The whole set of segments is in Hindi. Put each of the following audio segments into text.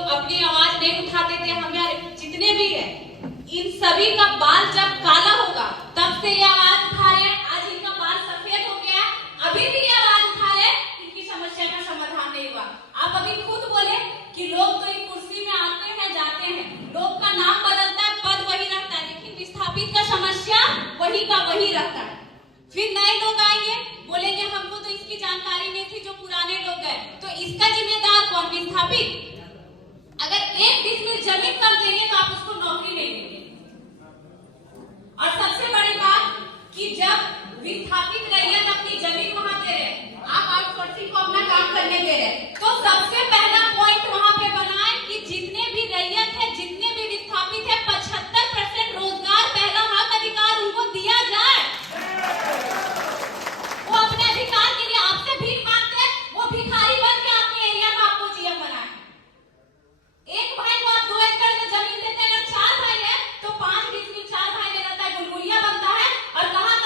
लोग अपनी आवाज नहीं उठाते थे, हमारे जितने भी है, इन सभी का बाल जब काला होगा तब से ये आवाज उठा रहे हैं। आज इनका बाल सफेद हो गया, अभी भी ये आवाज उठा रहे हैं, इनकी समस्या का समाधान नहीं हुआ। आप अभी खुद बोले कि लोग तो एक कुर्सी में आते हैं जाते हैं, लोग का नाम बदलता है, पद वही रहता है, लेकिन विस्थापित का समस्या वही का वही रहता है। फिर नए लोग आएंगे, बोलेंगे हमको तो इसकी जानकारी नहीं थी, जो पुराने लोग गए, तो इसका जिम्मेदार कौन? विस्थापित। अगर 1 डिसमिल जमीन कर देंगे तो आप उसको नौकरी नहीं देंगे। और सबसे बड़ी बात कि जब विस्थापित रैयत अपनी जमीन वहां दे रहे, आप आउटसोर्सिंग को अपना काम करने दे रहे, तो सबसे पहला पॉइंट वहां पे बनाए कि जितने भी रैयत है, जितने भी विस्थापित है, 75% रोजगार पहला हक अधिकार उनको दिया जाए। वो अपने अधिकार के लिए आपसे भीख मांगते हैं, वो भिखारी बन के अपने एरिया में आपको जीएम बनाए। एक भाई को आप 2 एकड़ में जमीन देते हैं, 4 भाई है तो 5 डिसमिल 4 भाई में रहता है, गुलगुलिया बनता है। और कहां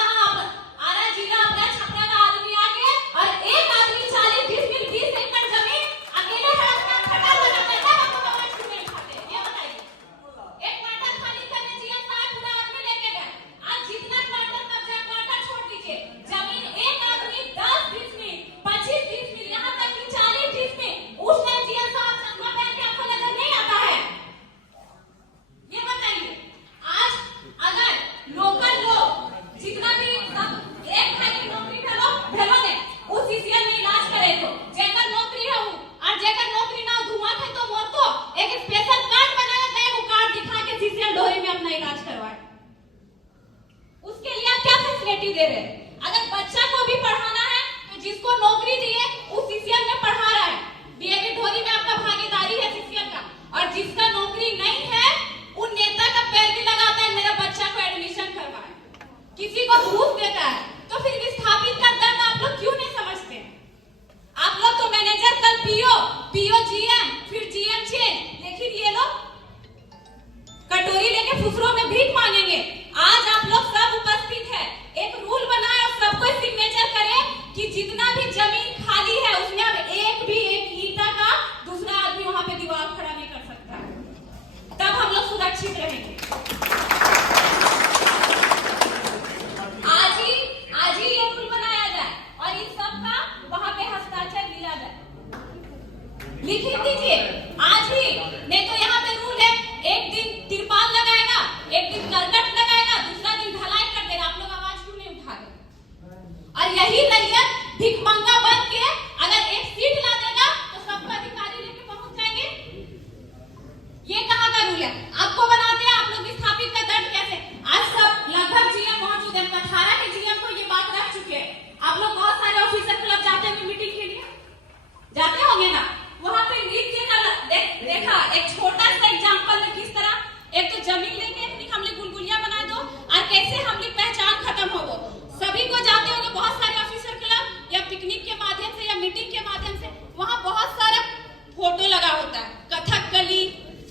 आरा जिला अपना छपरा का आदमी आके और एक आदमी 40 डिसमिल 20 एकड़ जमीन अकेले खड़ा लगाता है, आपको कमाई क्यों नहीं खाते? ये बताइए। एक क्वार्टर खाली करने जीएम साहब पूरा आदमी लेके गए, आज जितना क्वार्टर कब्जा, क्वार्टर छोड़ दीजिए, जमीन एक आदमी 10 डिसमिल 25 डिसमिल यहां तक कि 40 डिसमिल उस टाइम जीएम साहब चंदा पहन के आपको नजर नहीं आता है? ये बताइए। आज अगर लोकल लोग जितना भी सब एक भाई की नौकरी भेलो ने उस सीसीएल में इलाज करे तो जेकर नौकरी है और जेकर नौकरी ना धुआं थे तो मोर को एक स्पेशल कार्ड बनाया जाए, वो कार्ड दिखा के सीसीएल ढोरी में अपना इलाज करवाए। उसके लिए आप क्या फैसिलिटी दे रहे हैं? अगर बच्चा को भी पढ़ाना है तो जिसको नौकरी दिए उस सीसीएल में पढ़ा रहा है, डीएवी ढोरी में आपका भागीदारी है सीसीएल का। और जिसका नौकरी नहीं है उन नेता का पैर भी लगाता है, मेरा बच्चा को एडमिशन करवाए, किसी को घूस देता है। तो फिर विस्थापित का दर्द आप लोग क्यों नहीं समझते? आप लोग तो मैनेजर, कल पीओ जीएम, फिर जीएम चेंज, लेकिन ये लोग कटोरी लेके फुसरों में भीख मांगेंगे। आज आप लोग सब उपस्थित है, एक रूल बनाए और सबको सिग्नेचर करे कि जितना भी जमीन खाली है उसमें अब एक ईंटा का दूसरा आदमी वहां पे दीवार खड़ा नहीं कर सकता, तब हम लोग सुरक्षित रहेंगे। आज ही ये रूल बनाया जाए और इन सब का वहां पे हस्ताक्षर दिया जाए, लिख दीजिए आज ही। नहीं तो यहाँ पे रूल है, एक दिन तिरपाल लगाएगा, एक दिन करकट लगाएगा, दूसरा दिन ढलाई कर देगा। आप लोग आवाज क्यों नहीं उठा रहे? और यही रैयत भिखमंगा बन के अगर एक सीट ला देगा तो सबको अधिकारी लेके पहुंच जाएंगे। ये कहाँ का रूल है? आपको बनाते हैं आप लोग विस्थापित का दर्द कैसे? आज सब लगभग जीएम मौजूद है, 18 के जीएम को ये बात रख चुके हैं। आप लोग बहुत सारे ऑफिसर क्लब जाते हैं मीटिंग के लिए, जाते होंगे ना? वहां पे नृत्य का देखा, एक छोटा सा एग्जांपल में किस तरह एक तो जमीन लेके हमने गुलगुलिया बना दो और कैसे हमने पहचान खत्म हो गो। सभी को जाते होंगे बहुत सारे ऑफिसर क्लब या पिकनिक के माध्यम से या मीटिंग के माध्यम से, वहां बहुत सारा फोटो लगा होता है, कथकली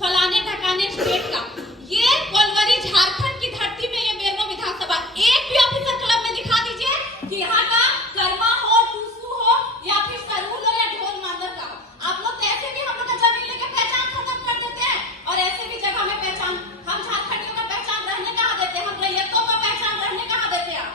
फलाने ढकाने स्टेट का। ये कोलवरी झारखंड की धरती में, ये बेरमो विधानसभा, एक भी ऑफिसर क्लब में दिखा दीजिए कि यहाँ का कर्मा हो, टूसू हो या फिर सरहुल हो या ढोल मांदर का हो। आप लोग तो ऐसे भी हम लोग का जमीन लेके पहचान खत्म कर देते हैं और ऐसे भी जगह में पहचान, हम झारखंडियों का पहचान रहने कहाँ देते हैं, हम रैयतों का पहचान रहने कहाँ देते हैं? आप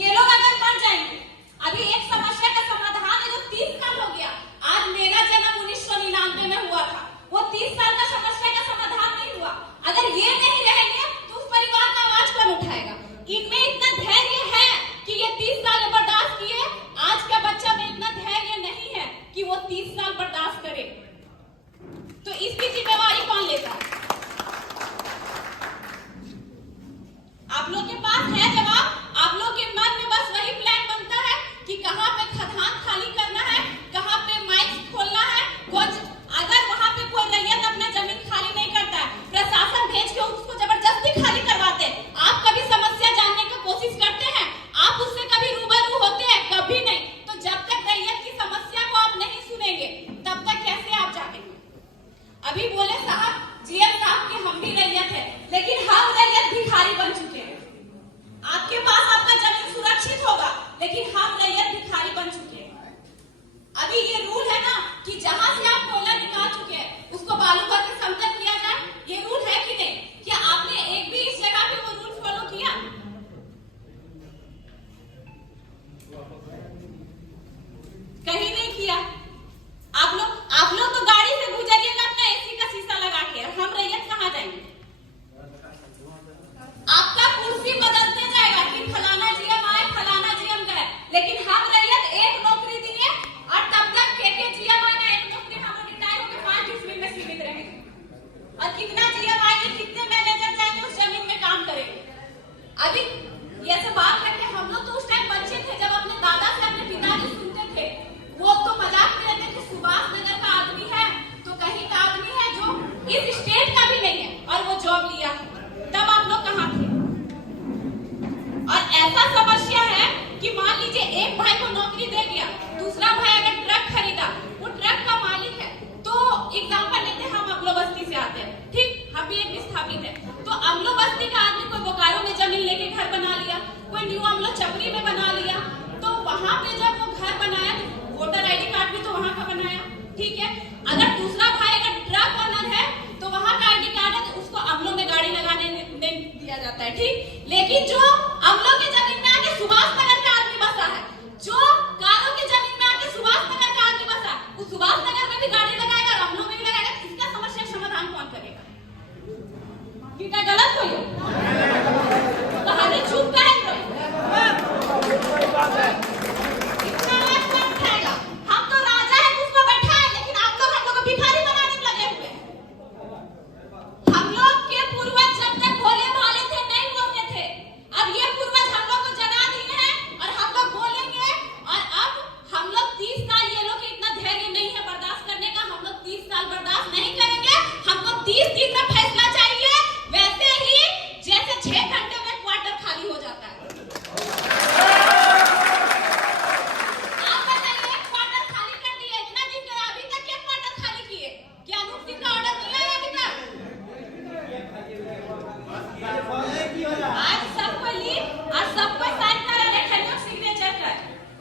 ये लोग अगर बन जाएंगे, अभी एक समस्या का समाधान है जो 30 साल हो गया। आज मेरा जन्म 1999 में हुआ था, वो 30 साल का समस्या का समाधान नहीं हुआ। अगर ये नहीं रहेंगे तो उस परिवार का आवाज कौन उठाएगा? इनमें इतना धैर्य है कि ये 30 साल बर्दाश्त किए, आज का बच्चा में इतना धैर्य नहीं है कि वो 30 साल बर्दाश्त करे, तो इसकी जिम्मेवारी कौन लेता है? आप लोग के पास है जवाब? आप लोग के मन में बस वही प्लान बनता है कि कहां पे खदान खाली करना है, कहां पे माइक्स खोलना है। अगर वहां पे कोई रैयत अपना जमीन खाली नहीं करता है, प्रशासन भेज के उसको जबरदस्ती खाली करवाते हैं, आप कभी समस्या जानने की कोशिश करते हैं? आप उससे कभी रूबरू होते हैं? कभी नहीं। तो जब तक रैयत की समस्या को आप नहीं सुनेंगे तब तक कैसे आप जानेंगे? अभी बोले साहब जी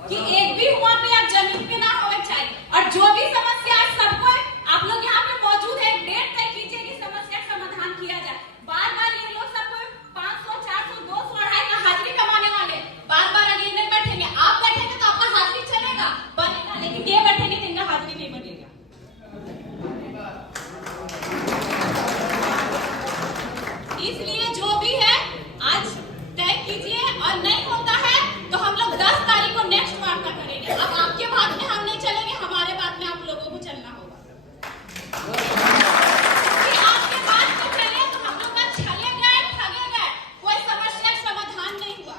कि एक भी वहाँ पे आप जमीन पे ना होना चाहिए। और जो भी समस्या है सबको आप लोग यहाँ पे मौजूद है, डेट तय कीजिए कि समस्या का समाधान किया जाए। बार बार ये लोग सबको 500, 400, 200, 250 का हाजिरी कमाने वाले बार बार अगले नहीं बैठेंगे। आप बैठेंगे तो आपका हाजिरी चलेगा बनेगा, लेकिन ये बैठेंगे तो इनका हाजिरी नहीं बनेगा। इसलिए जो भी है आज तय कीजिए, और नहीं होता है तो हम लोग 10 तारीख को नेक्स्ट वार्ता करेंगे। अब आपके बात में हम नहीं चलेंगे, हमारे बात में आप लोगों को चलना होगा। कि आपके बात में चले तो हम लोग का छले गए, ठगे गए, कोई समस्या का समाधान नहीं हुआ।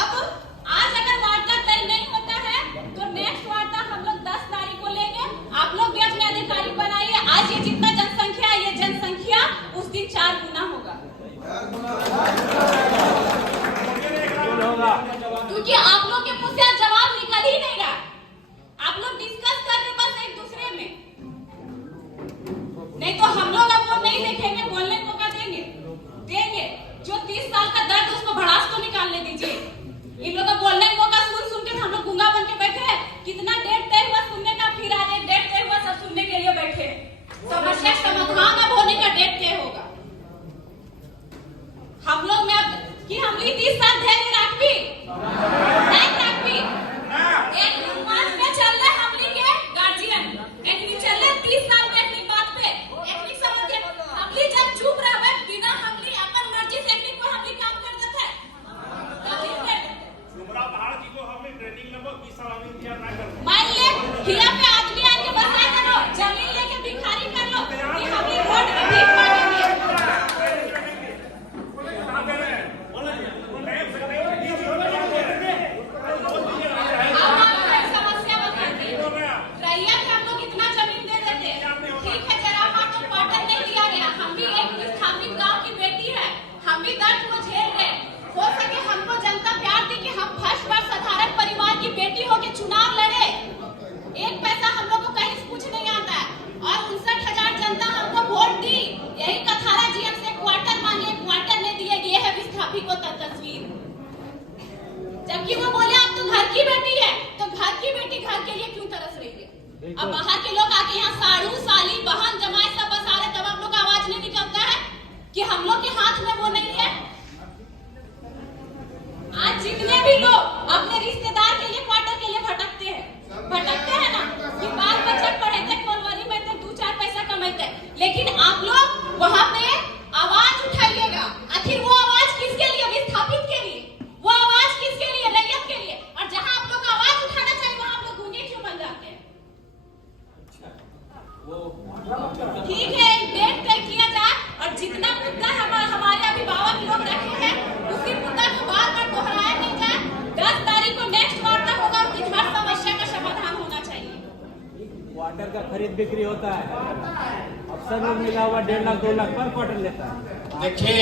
अब आज अगर वार्ता तय नहीं होता है तो नेक्स्ट वार्ता हम लोग 10 तारीख को लेंगे। आप लोग भी अपने अधिकारी बनाइए। आज ये जितना जनसंख्या है, ये जनसंख्या उस दिन 4 गुना होगा, क्योंकि आप लोग के मुंह से जवाब निकल ही नहीं रहा। आप लोग डिस्कस कर रहे बस एक दूसरे में, नहीं तो हम लोग अब वो नहीं देखेंगे, बोलने को मौका देंगे। जो 30 साल का दर्द उसको भड़ास तो निकालने दीजिए। इन लोगों का बोलने को मौका सुन के हम लोग गूंगा बन के बैठे हैं। कितना डेट तय हुआ सुनने का, फिर आज एक डेट तय हुआ सब सुनने के लिए बैठे हैं। समस्या समाधान अब होने का डेट तय होगा। हम लोग में अब कि हम 30 साल धैर्य रखबी नहीं रखबी। एक मास में चल रहे हमली के गार्जियन, एक नहीं चल रहे 30 साल में एक बात पे एक नहीं समझ के हमली जब चुप रहबे बिना हमली अपन मर्जी से एक को हमली काम कर देते हैं तभी कर देते। सुमरा पहाड़ जी को हमने ट्रेनिंग में 20 साल अभी दिया ना कर। मान ले हिया पे आदमी आके बसा करो, जमीन लेके भिखारी कर लो कि हमली रोड पे भीख मांगेंगे। चुनाव लड़े, एक पैसा हम लोग को कहीं से कुछ नहीं आता है, और 59,000 जनता हमको वोट दी। यही कथारा जीएम से क्वार्टर मांगे, क्वार्टर नहीं दिए। ये है विस्थापित को तस्वीर, जबकि वो बोले आप तो घर की बेटी है, तो घर की बेटी घर के लिए क्यों तरस रही है? अब बाहर के लोग आके यहाँ साड़ू, साली, बहन, जमाई सब बसा रहे, तब आप लोग का आवाज नहीं निकलता है कि हम लोग के हाथ में वो नहीं है। आज जितने भी लोग अपने रिश्तेदार के लिए क्वार्टर के लिए भटकते हैं ना, कि बाल बच्चे पढ़ते फरवरी में तो 2-4 पैसा कमाते, लेकिन आप लोग वहां पे आवाज उठाइएगा। आखिर वो आवाज किसके लिए? विस्थापित के लिए। वो आवाज किसके लिए? रैयत के लिए। और जहां आप लोग आवाज उठाना चाहिए वहां आप लोग गूंगे क्यों बन जाते हैं? ठीक है, डेट तय किया जाए, और जितना मुद्दा हमारे अभिभावक लोग रखे हैं उसी मुद्दा को बार बार दोहराया नहीं जाए। 10 तारीख को नेक्स्ट वार्ता होगा, हर समस्या का समाधान होना चाहिए। क्वार्टर का खरीद बिक्री होता है, अफसर लोग मिला हुआ 1.5 लाख 2 लाख पर क्वार्टर लेता है। देखिए